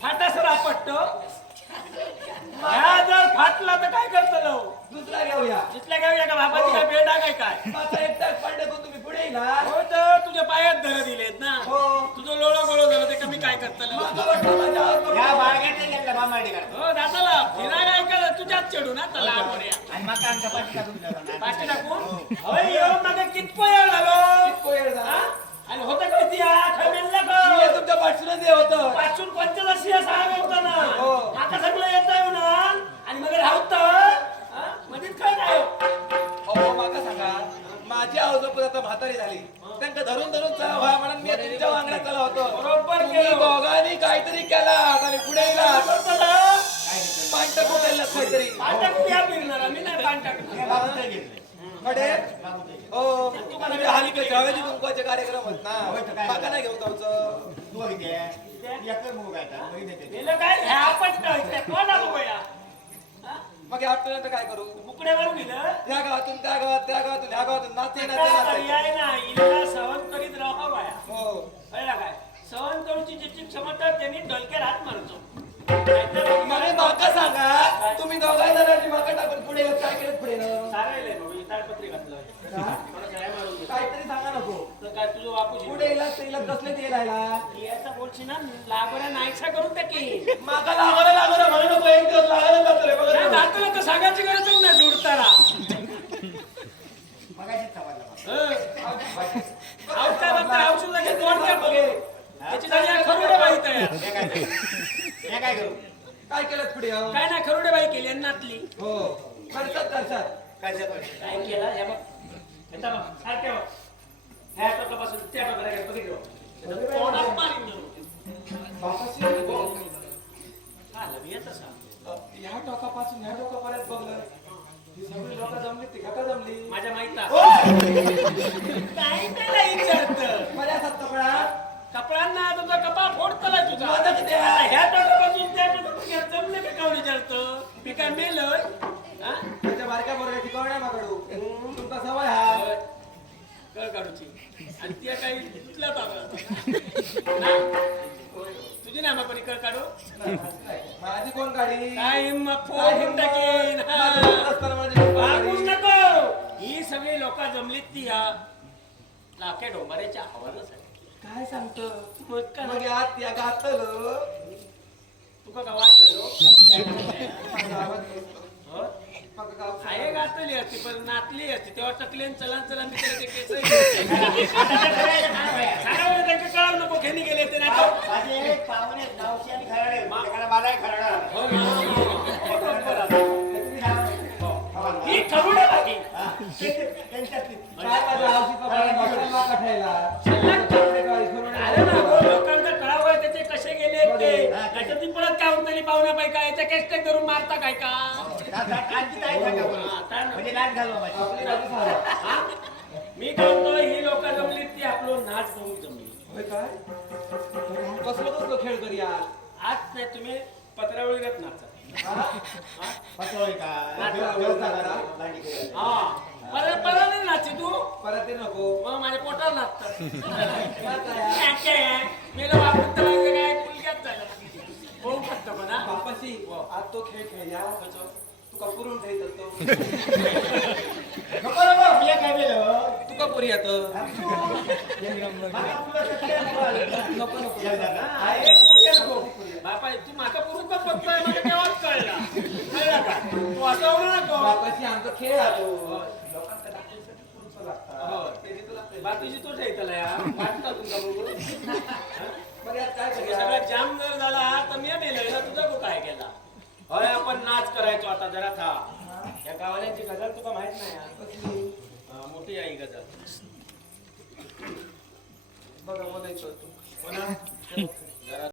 फाटा sir आपटतो जर फाटला तर काय करतलो दुसरा घेऊया का बाबाची काय बेडा काय माझा एकटा पडले तुम्ही पुढे येईल हो तर तुझ्या पायात धर दिलेत ना हो तुझं लोळो गोळो झालं ते कमी काय करतलो या बाळगाटे घेतला बामाडी करा हो दादाला फिरा काय कर तुझ्यात चढू ना तला आणि मग आमचा पाठी टाकून द्या पाठी टाकून होय यो मग कितको येळ झालो आणि होतं किती खमेलला का तुमच्या पाठसूनच हे होतं पाचून 85 सहा होता ना हो. आता सगळं येत आहे ना आणि मग राहत मध्येच काय नाही हो माका सांगा माझी आजोबा आता म्हातारी झाली त्यांना धरून धरून चला व्हा म्हणून मी तुमच्या वांगड्यात चला होतो बरोबर तुम्ही दोघांनी काहीतरी केला आणि पुढे गेला पांट कुठेला काहीतरी मी नाही पान टाकणार कडे हो तुम्ही हाली काही जावेली कुंकवाचे कार्यक्रम होत ना माका नाही घेऊ जाऊचं काय आपण कोण आलो बया मग आपल्याला काय करू मुकड्यावर गेलं या गावातून त्या गावात त्या गावातून ह्या गावातून नाते पर्याय नाही इला सहन करीत राहा बाया हो कळला काय सहन करूची जितकी क्षमता त्यांनी डलक्यात हात मारतो मला माका सांगा तुम्ही दोघांनी जणांनी माका टाकून पुढे काय केलं पुढे सारायलंय बाबा ताडपत्री घातलं काहीतरी सांगा नको तर काय तुझं वापू पुढे इलाज ते इलाज कसले ते राहिला याचा बोलशी ना लागोऱ्या नाहीसा करून टाकी माका लागलं म्हणू नको एक दिवस लागायला जातो रे बघा नाही जातो तर सांगायची गरजच नाही जोडताना औषध लगेच जोडत्या बघे त्याची जागी खरुडे बाई तयार काय करू काय केलं पुढे काय नाही खरुडे बाई केली आणि नातली हो करतात काय केलं हे बघ येता बघ सारखे बघ ह्या टोकापासून त्या टोकाला गेलं बघितलं तोंडात पाणी ह्या टोकापासून ह्या टोकापर्यंत बघलं ही सगळी लोक जमली ती का जमली माझ्या माहित काय त्याला विचारत माझ्या सत्ता कपड्यांना तुझा कपा फोडतला तुझा माझं किती आहे? आता ह्या टोकापासून त्या टोकापर्यंत जमले का काय विचारतो मी काय मेलोय हा त्याच्या बारक्या बोरग्या ठिकाण माकडू तुमचा सवय हा कळ काढूची आणि त्या काही तिथल्या तुझी ना कोणी कळ काढू माझी कोण गाडी काय मग फोन टाकीन मागूच नको ही सगळी लोक जमलीत ती ह्या लाखे डोंबऱ्याच्या आव्हानासाठी काय सांगतो मग काय मग यात या घातलं तुका गावात झालो हो? आहे घातली असती पण नातली असती तेव्हा टकलेन चला चला मी त्याला ते केस कळव नको खेळणी गेले ते नाही पाहुणे गावशी आणि खराडे मला खराडा ही खरुडे बाकी काय माझ्या आवशीचा अरे ना हो, लोकांचा कळाव आहे त्याचे कसे गेले ते त्याच्यातून परत काय होत नाही पाहुण्या पाहिजे काय याच्या केस्ट करून मारता काय का म्हणजे लाट घालवा मी काय म्हणतो ही लोक जमली ती आपलं आज बघून जमली. होय काय कसलं कसलं खेळ करी आज आज नाही तुम्ही पत्रावळीत नाचा. पटोळे काय व्यवस्था करा दांडी खेळायला. हा परत परत नाही नाची तू परत ते नको मग माझ्या पोटावर नाचतात. मेलं वापरून तर माहिती काय मुलग्यात झालं होऊ शकतो पण हा. बापाशी आज तो खेळ खेळया तुका पुरून ठेवत असतो नको रे बा, मी काय केलं? तुका पुरी येत मला तुला कसं नको आलं? नको नको खेळ झाला. आहे पुढे नको. बापा तू माका पुरून का बघतोय मला तेव्हाच कळला का तू असं होऊ नको. बापाशी आमचा खेळ राहतो लोकांचा दाखवण्यासाठी पुरुष लागतात हो. ते जिथं लागतंय. बाकीची तो ठेवला या वाटता तुमचा बघून बरं यात काय करूया सगळा जाम जर झाला तर मी मेलं तुझा तू काय केला. होय आपण नाच करायचो आता जरा था या गावाल्यांची गजल तुका माहित नाही हा, मोठी आई गजल बघा बोलायचं तू हो ना